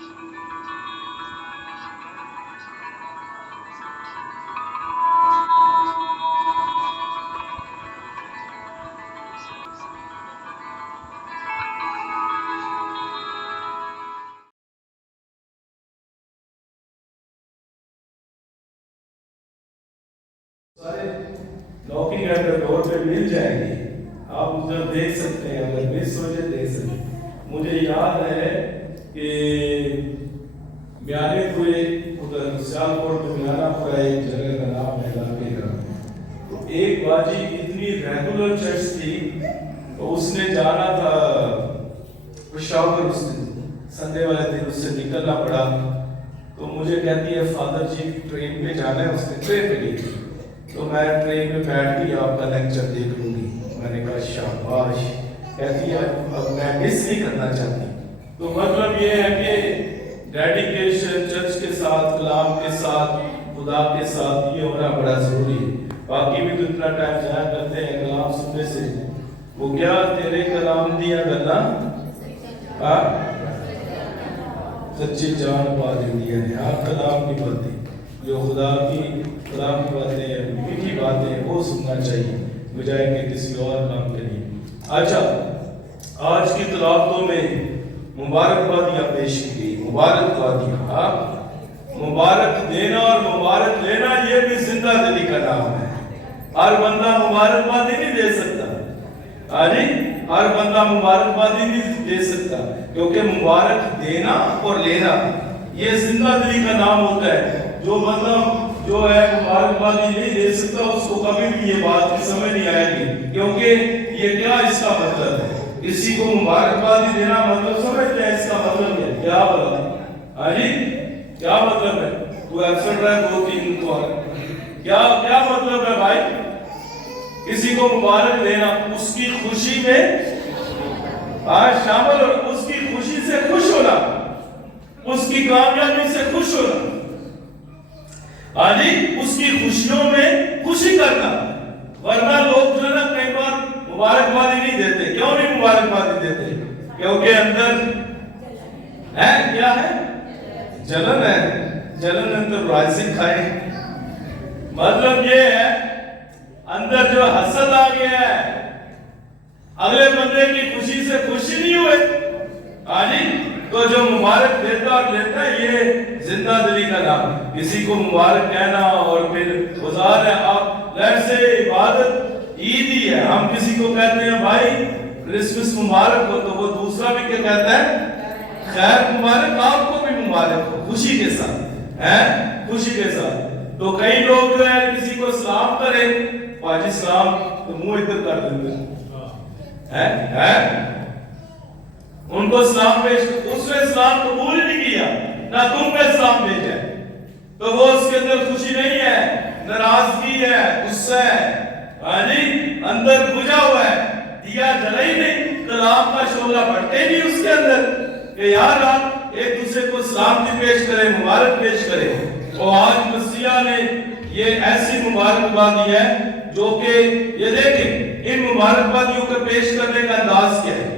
सारे knocking at the door पे मिल जाएगी, आप उधर देख सकते हैं, अगर मिस हो जाए देख सकते हैं। मुझे याद है कि म्यानेपुरे उधर सियालकोट में म्यानापुरा एक जगह का नाम है इलाके का, तो एक बाजी इतनी रेगुलर चर्च थी तो उसने जाना था पेशावर, उस दिन संडे वाले दिन उससे निकलना पड़ा, तो मुझे कहती है फादर जी ट्रेन पे जाना है, उसने ट्रेन पे गई, तो मैं ट्रेन में बैठ के आपका लेक्चर देख लूंगी। मैंने कहा शाबाश। कहती है अब मैं मिस नहीं करना चाहती। तो मतलब ये है कि डेडिकेशन चर्च के साथ, कलाम के साथ, खुदा के साथ, ये होना बड़ा जरूरी है। बाकी भी तो इतना टाइम जाया करते हैं कलाम सुनने से, वो क्या तेरे कलाम दिया गल्ला सच्ची जान पा देती है। आप कलाम की बातें, जो खुदा की कलाम की बातें, मीठी बातें, वो सुनना चाहिए बजाय कि किसी और काम के लिए। अच्छा, आज की तलावतों में मुबारकबादियाँ पेश की गई। मुबारकबादियाँ, मुबारक देना और मुबारक लेना ये भी जिंदा दिली का नाम है। हर बंदा मुबारकबादी नहीं दे सकता, अरे हर बंदा मुबारकबादी नहीं दे सकता, क्योंकि मुबारक देना और लेना ये जिंदा दिली का नाम होता है। जो बंदा जो है मुबारकबादी नहीं दे सकता, उसको कभी भी ये बात की समझ नहीं आएगी, क्योंकि ये क्या इसका मतलब है। किसी को मुबारकबादी देना मतलब समझते हैं, इसका मतलब है क्या बोला, अरे क्या मतलब है, तू एब्सेंट रहा है 2-3 क्या क्या मतलब है भाई। किसी को मुबारक देना, उसकी खुशी में आज शामिल हो, उसकी खुशी से खुश होना, उसकी कामयाबी से खुश होना, आदि उसकी खुशियों में खुशी करना। वरना लोग जो है ना कई बार मुबारकबादी नहीं देते। क्यों नहीं मुबारकबादी देते? क्योंकि अंदर है क्या है, जलन है। जलन अंदर राइजिंग खाए, मतलब ये है अंदर जो हसद आ गया है, अगले बंदे की खुशी से खुशी नहीं हुए, आदि तो जो मुबारक देता और लेता है ये जिंदा दिली का नाम। किसी को मुबारक कहना और फिर गुजार है, आप वैसे इबादत ईद ही है, हम किसी को कहते हैं भाई क्रिसमस मुबारक हो, तो वो दूसरा भी क्या कहता है, खैर मुबारक, आपको भी मुबारक हो, खुशी के साथ है, खुशी के साथ। तो कई लोग जो है किसी को सलाम करे, पाजी सलाम, तो मुंह इधर कर देते हैं, उनको सलाम पेश, उसने सलाम कबूल नहीं किया, ना तुम पे सलाम भेजा, तो वो उसके अंदर खुशी नहीं है, नाराजगी है, गुस्सा है, अंदर बुझा हुआ है, दिया जला ही नहीं, कलाम का शोला बढ़ते नहीं उसके अंदर कि यार आप एक दूसरे को सलाम भी पेश करें, मुबारक पेश करें। और आज मसीहा ने ये ऐसी मुबारकबादी है जो कि ये देखें, इन मुबारकबादियों को पेश करने का अंदाज क्या है।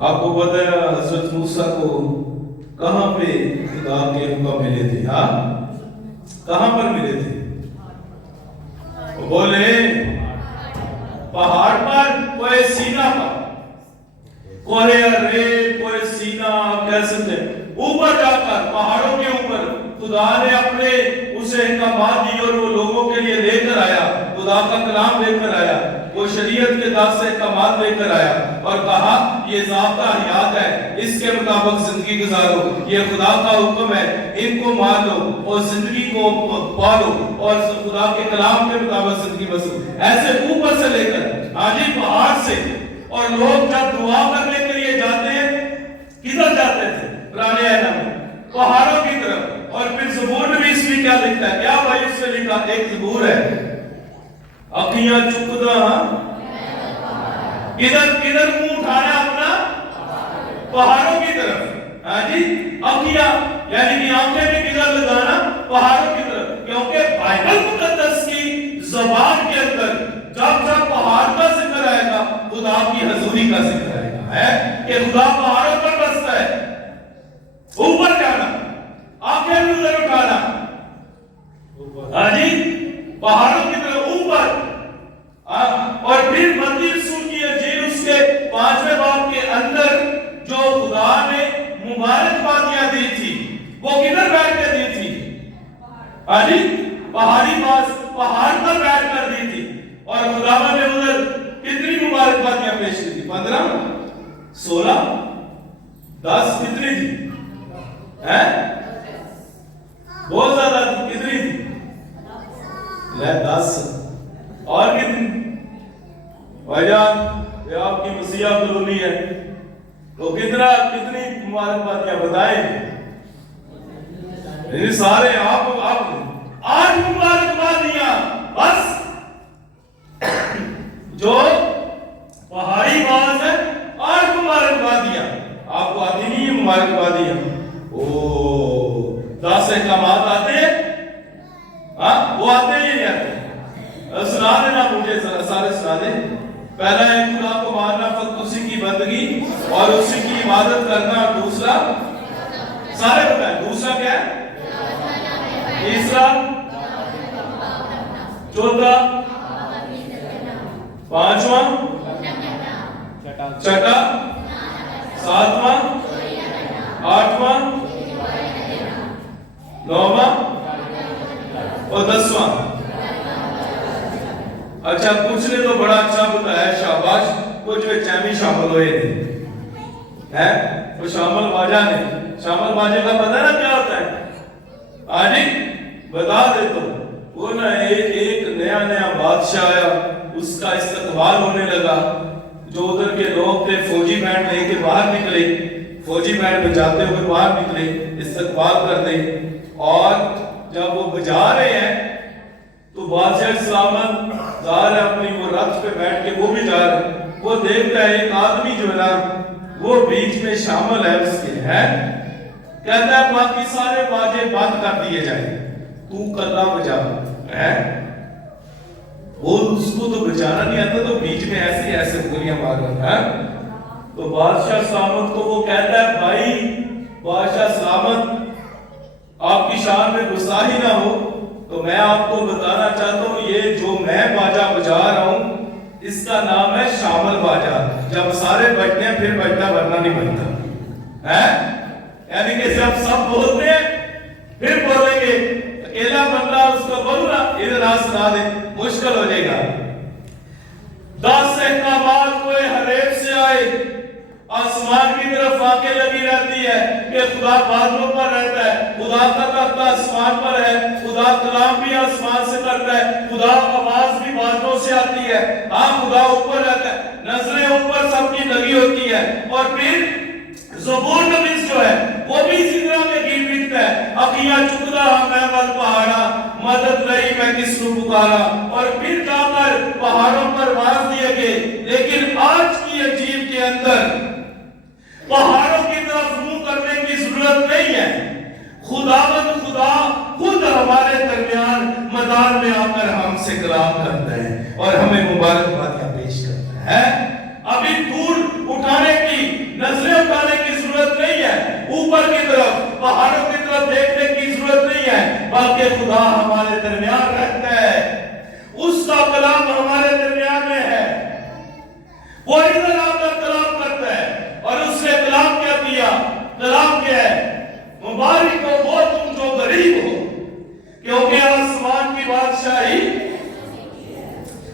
आपको पता है हजरत मूसा को कहां पे खुदा के हुक्म मिले थे, हाँ कहां पर मिले थे, वो बोले पहाड़ पर, कोई सीना पर, कोहे रे कोई सीना, कह सकते ऊपर जाकर पहाड़ों के ऊपर खुदा ने अपने उसे अहकाम दिए और वो लोगों के लिए लेकर आया, खुदा का कलाम लेकर आया, वो शरीयत के दास से कमाल लेकर आया और कहा ये ज़ाब्ता हयात है, इसके मुताबिक जिंदगी गुजारो, ये खुदा का हुक्म है, इनको मान लो और जिंदगी को पालो और खुदा के कलाम के मुताबिक जिंदगी बसो। ऐसे ऊपर से लेकर आज ही पहाड़ से। और लोग जब दुआ करने के लिए जाते हैं किधर जाते थे, पुराने आयना में पहाड़ों की तरफ। और फिर ज़बूर में भी इसमें क्या लिखता है, क्या भाई उसमें लिखा, एक ज़बूर है, अखियां चुकदा, किधर किधर मुंह उठाना अपना, पहाड़ों की तरफ, हाँ जी, अखियां यानी कि आंखें भी किधर लगाना, पहाड़ों की तरफ। क्योंकि बाइबल मुकद्दस की ज़बान के अंदर जब जब पहाड़ का जिक्र आएगा खुदा की हजूरी का जिक्र आएगा, है कि खुदा पहाड़ों पर बसता है, ऊपर जाना, आंखें नजर उठाना, हाँ जी, पहाड़ों की तरफ ऊपर, और फिर मंदिर सूखी अंजीर उसके 5वें बाब के अंदर जो खुदा ने मुबारकबादियां दी थी, वो किधर बैठ कर दी थी? हाँ जी, पहाड़ पर बैठ कर दी थी। और खुदावन ने उधर कितनी मुबारकबादियां पेश की थी? 15, 16, 10, कितनी थी? हैं? बहुत ज्यादा थी। कितनी थी? 10। और कितनी? भाईजान, ये आपकी मसीहा कॉलोनी है, तो कितनी मुबारकबादियां बताएं? ये सारे आप 8 मुबारकबादियां बस। जो पहाड़ी बाज है, 8 मुबारकबादियां। आपको आती नहीं है मुबारकबादियां? ओ 10 अहकामात आते हैं? हाँ, वो आते ही नहीं आते? सुना देना मुझे, सारे सुना दे। पहला है खुदा को मानना, फक्त उसी की बंदगी और उसी की इबादत करना। दूसरा, सारे बताए। दूसरा क्या है? तीसरा, चौथा, पांचवा, छठा, सातवां, आठवां, नौवां और 10वां। अच्छा, कुछ ने तो बड़ा अच्छा बताया, शाबाश। कुछ में चैमी शामिल हुए थे, है वो शामिल बाजा ने। शामिल बाजे का पता ना क्या होता है? आजी बता देता हूं। वो ना एक नया बादशाह आया, उसका इस्तकबाल होने लगा। जो उधर के लोग थे फौजी बैंड लेके बाहर निकले, फौजी बैंड बजाते हुए बाहर निकले इस्तकबाल करते। और जब वो बजा रहे हैं तो बादशाह सलामत जा रहे अपनी वो रथ पे बैठ के, वो भी जा रहे। वो देखता है एक आदमी जो है ना, वो बीच में शामिल है उसके, है कहता है बाकी सारे बाजे बंद कर दिए जाए, तू कल्ला बजा, है वो उसको तो बजाना नहीं आता, तो बीच में ऐसे उंगलियां मार रहा है। तो बादशाह सलामत को वो कहता है, भाई बादशाह सलामत, आपकी शान में गुस्ताखी ना हो, तो मैं आपको बताना चाहता हूं, ये जो मैं बाजा बजा रहा हूं इसका नाम है शामिल बाजा। जब सारे बजते हैं फिर बजता, वरना नहीं बजता, है यानी कि जब सब बोलते हैं फिर बोलेंगे। अकेला बंदा उसको बोलना इधर आ सुना दे, मुश्किल हो जाएगा। 10 अहकामात कोई हरेब से आए, आसमान की तरफ आंखें लगी रहती है कि खुदा बादलों पर रहता है, खुदा का तख्त आसमान पर है, खुदा कलाम भी आसमान से करता है, खुदा आवाज भी बादलों से आती है। हाँ, खुदा ऊपर रहता है, नजरें ऊपर सबकी लगी होती है। और फिर ज़बूर नबी जो है वो भी इसी तरह में गीत लिखता है, अखियां चुकदा मैं वल पहाड़ा, मदद रही मैं किसनु पुकारा। और फिर जाकर पहाड़ों पर आवाज दिए गए। लेकिन आज की अजीब के अंदर पहाड़ों की तरफ मुंह करने की जरूरत नहीं है। खुदा खुद हमारे दरमियान मैदान में आकर हमसे कलाम करता है और हमें मुबारकबादियां पेश करता है। अभी दूर उठाने की, नजरें उठाने की जरूरत नहीं है, ऊपर की तरफ पहाड़ों की तरफ देखने की जरूरत नहीं है, बल्कि खुदा हमारे दरमियान रहता है, उसका कलाम हमारे दरमियान में है। वो इधर आकर कलाम करता है। और उसने कलाम क्या किया? कलाम क्या है? मुबारक हो वो तुम जो गरीब हो, क्योंकि आसमान की बादशाही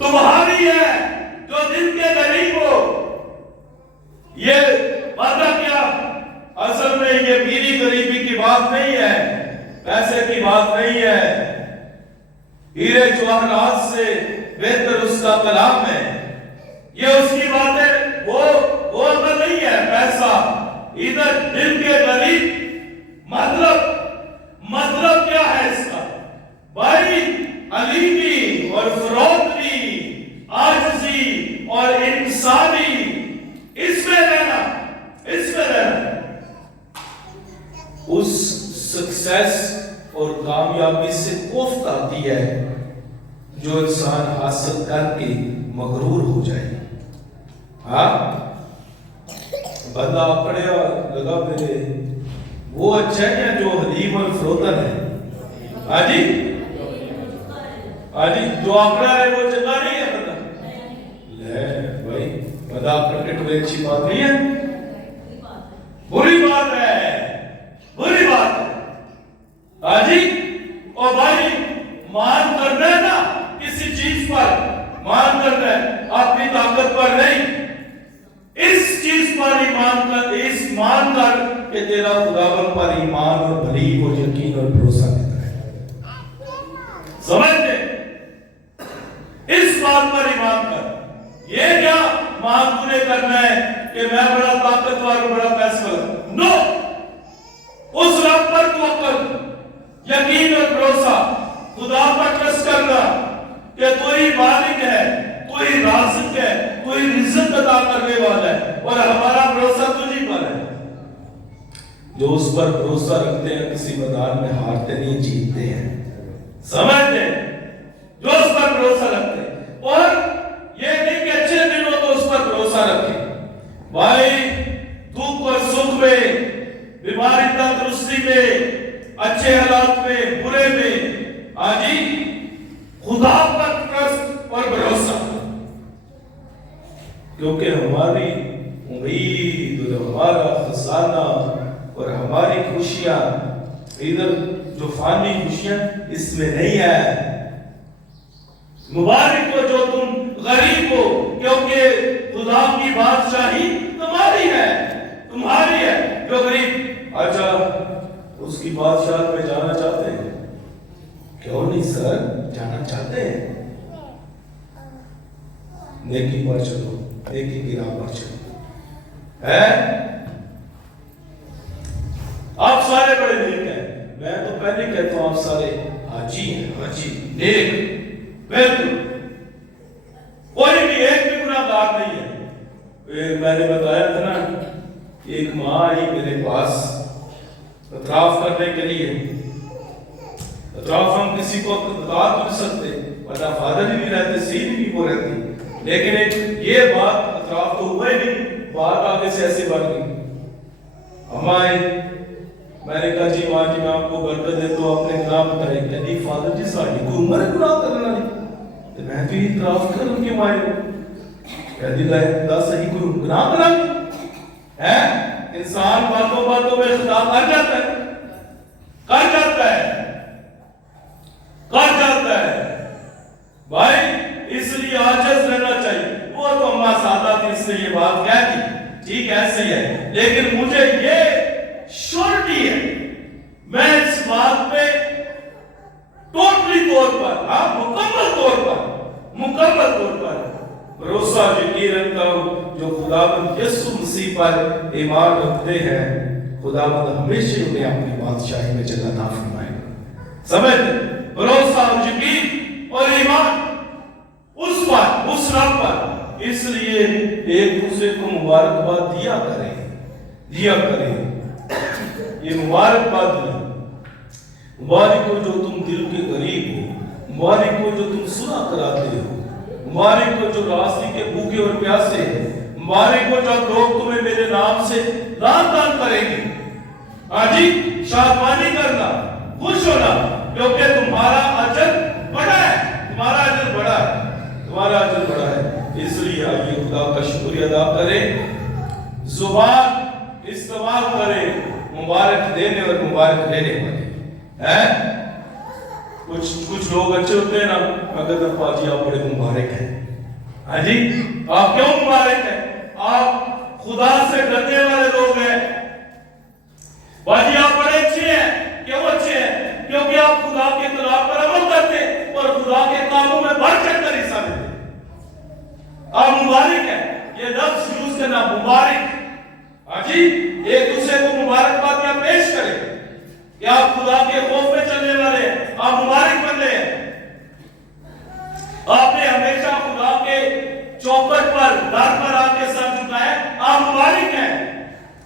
तुम्हारी है। जो दिल के गरीब हो, ये मतलब क्या? असल में ये मेरी गरीबी की बात नहीं है, पैसे की बात नहीं है, हीरे जवाहरात से बेहतर उसका कलाम है। ये उसकी बात है, वो अगर नहीं है पैसा, इधर दिल के गरीब। मतलब क्या है इसका भाई? अलीमी और फरोख्ती, आजिज़ी और इंसानी, इसमें रहना। उस सक्सेस और कामयाबी से कोफ्त आती है जो इंसान हासिल करके मगरूर हो जाए। हाँ, बंदा पड़े लगा मेरे وہ اچھا ہے یا جو حلیم اور فروتن ہے؟ ہاں جی جو آکڑا ہے وہ چنگا نہیں ہے بندہ؟ لے بھائی مذاق کر کے کوئی اچھی بات نہیں ہے، بری بات ہے، بری بات ہے۔ ہاں جی اور بھائی مان کرنا ہے نا کسی چیز پر، مان کرنا ہے اپنی طاقت پر نہیں، اس چیز پر ایمان کر، اس مان کر کہ تیرا خداوند پر ایمان اور بلیف اور یقین اور بھروسہ دیتا ہے، سمجھتے اس بات پر ایمان کر۔ یہ کیا مان تُنے کرنا ہے کہ میں بڑا طاقتور اور بڑا پیسہ نو، اس رب پر توکل، یقین اور بھروسہ، خدا پر ٹرسٹ کرنا کہ تو ہی مالک ہے، تو ہی رازق ہے، تو ہی رزق عطا کرنے والا ہے اور ہمارا بھروسہ تجھی پر ہے۔ جو اس پر بھروسہ رکھتے ہیں کسی میدان میں ہارتے نہیں جیتتے ہیں، سمجھتے ہیں؟ جو اس پر بھروسہ رکھتے ہیں، اور یہ نہیں کہ اچھے دن ہو تو اس پر بھروسہ رکھیں، بھائی دکھ اور سکھ میں، بیماری تندرستی میں، اچھے حالات میں، برے میں، آجی خدا پر ٹرسٹ اور بھروسہ، کیونکہ ہماری امید اور ہمارا خزانہ اور ہماری خوشیاں ادھر جو فانی خوشیاں اس میں نہیں ہے۔ مبارک ہو جو تم غریب ہو، کیونکہ خدا کی بادشاہی تمہاری ہے، تمہاری ہے۔ جو غریب اچھا اس کی بادشاہت میں جانا چاہتے ہیں؟ کیوں نہیں سر، جانا چاہتے ہیں؟ نیکی پر چلو، نیکی کی راہ پر چلو، ہے؟ آپ سارے بڑے نیک ہیں، میں تو پہلے کہتا ہوں آپ سارے حاجی ہیں، حاجی نیک، بالکل کوئی بھی ایک بھی گناہ گار نہیں ہے۔ میں نے بتایا تھا نا، ایک ماں آئی میرے پاس اعتراف کرنے کے لیے، اعتراف ہم کسی کو بتا نہیں سکتے، ورنہ فادر ہی نہیں رہتے، سین بھی وہ رہتی، لیکن ایک یہ بات اعتراف تو ہوا ہی نہیں، بات آگے سے ایسے بڑھ گئی۔ ہمارے میں نے کہا جی ماں جی میں آپ کو برکت دیتا ہوں، اپنے گناہ بتائیں۔ کہتی فادر جی ساڑھی کو عمر گناہ کرنا نہیں، تو میں تو یہ اعتراف کر ان کے مائے ہوں۔ کہتی اللہ صحیح کوئی گناہ کرنا ہے؟ انسان باتوں باتوں میں خطا کر جاتا ہے، کر جاتا ہے، کر جاتا ہے۔ بھائی اس لیے عاجز رہنا چاہیے۔ وہ تو اماں سادہ تھی اس نے یہ بات کہہ دی، ٹھیک ہے ایسے ہی ہے، لیکن مجھے یہ شورٹی ہے، میں اس بات پہ ٹوٹلی طور پر، مکمل طور پر بھروسہ یقین رکھتا ہوں۔ جو خداوند یسوع مسیح پر ایمان رکھتے ہیں، خداوند ہمیشہ انہیں اپنی بادشاہی میں جگہ عطا فرمائے گا۔ سمجھتے؟ بھروسہ یقین اور ایمان اس پر، اس رب پر، اس لیے ایک دوسرے کو مبارکباد دیا کریں۔ یہ مبارکباد ہے، مبارک ہو جو تم دل کے غریب ہو، مبارک ہو جو تم سنا کراتے ہو، مبارک ہو جو راستے کے بھوکے اور پیاسے ہیں، مبارک ہو جب لوگ تمہیں میرے نام سے لعن طعن کریں گے۔ آجی شادمانی کرنا، خوش ہونا، کیونکہ تمہارا اجر بڑا ہے، تمہارا اجر بڑا ہے، تمہارا اجر بڑا ہے۔ اس لیے آئیے خدا کا شکریہ ادا کریں، زبان استعمال کریں مبارک دینے اور مبارک لینے والے ہیں۔ کچھ لوگ اچھے ہوتے ہیں نا، اگر دفعہ جی آپ بڑے مبارک ہیں، ہاں جی آپ کیوں مبارک ہیں؟ آپ خدا سے ڈرنے والے لوگ ہیں، باجی آپ بڑے اچھے ہیں، کیوں اچھے ہیں؟ کیونکہ آپ خدا کے کلام پر عمل کرتے اور خدا کے کاموں میں بڑھ چڑھ کر حصہ لیتے، آپ مبارک ہیں۔ یہ لفظ یوز کرنا مبارک، ہاں جی ایک دوسرے کو مبارکبادیاں پیش کریں کہ آپ خدا کے خوف میں چلنے والے ہیں، آپ مبارک بندے ہیں، آپ نے ہمیشہ خدا کے چوکٹ پر در پر آ کے سر جھکایا، آپ مبارک ہیں۔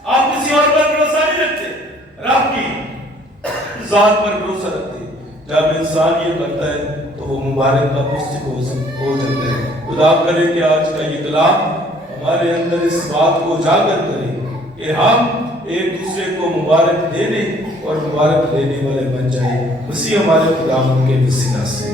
آپ کسی اور پر بھروسہ نہیں رکھتے، رب کی ذات پر بھروسہ رکھتے۔ جب انسان یہ کرتا ہے تو وہ مبارک کا مستحق ہو جاتا ہے۔ خدا کرے کہ آج کا یہ کلام ہمارے اندر اس بات کو اجاگر کرے کہ ہم ایک دوسرے کو مبارک دینے اور مبارک دینے والے بن جائے. اسی ہمارے خدا کے وسیلہ سے.